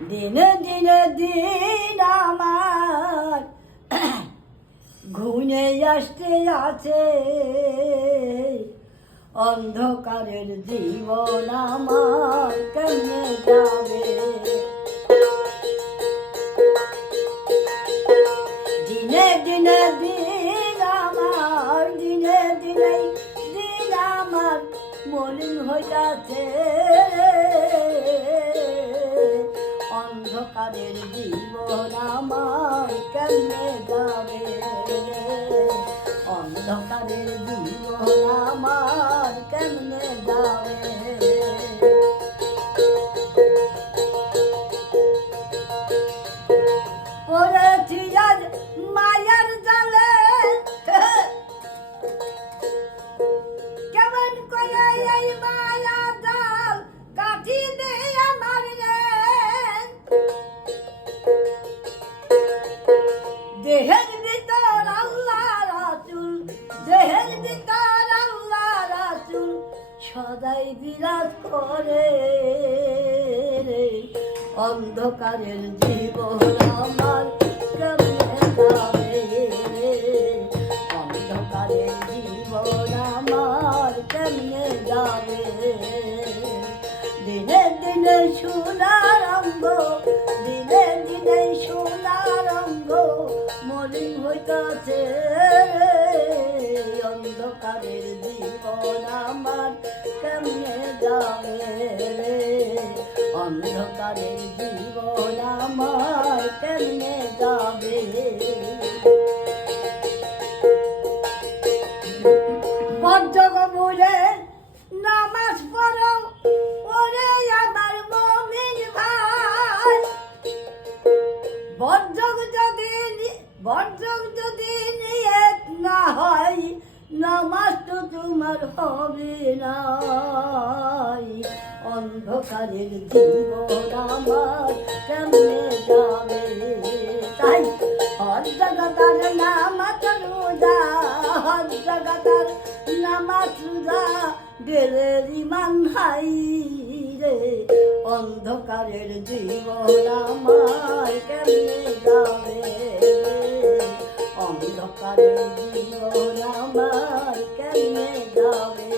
দিনে দিনে দিন আমার ঘুনে আসতে আছে, অন্ধকারের জীবন আমার কেমনে যাবে। দিনে দিনে দিন আমার, দিনে দিনে দিন আমার মলিন হইয়াছে, অন্ধকারের জীবন আমার কেমনে যাবে, অন্ধকারের জীবন আমার কেমনে যাবে। পড়েছি আজ মায়ার জালে, কেমন করে এই মায়া জাল কাটি দে আমার রে। দেহের ভিতর আল্লাহ রাসূল, দেহের ভিতর আল্লাহ রাসূল সদাই বিরাজ করে, অন্ধকারের জীবন আমার কেমনে যাবে, অন্ধকারের জীবন আমার কেমনে যাবে। দিনে দিনে সোনার অঙ্গ, দিনে দিনে সোনার অঙ্গ মলিন হইতাছে, অন্ধকারের জীবন আমার কেমনে যাবে, অন্ধকারের জীবন আমার কেমনে যাবে। বজ্রগ বুঝে নামাজ পড়ো ওরে আমার মুমিন ভাই, বজ্রগ যদি নিয়ত না হয় নামাজ তো তোমার হবে না, অন্ধকারের জীবন আমার কেমনে যাবে। তাই হর জগতার নামাজ রোজা, হর জগতার নামাজ রোজা গেলের ইমান হাই রে, অন্ধকারের জীবন আমার কেমনে যাবে, অন্ধকারের জীবন আমার কেমনে যাবে।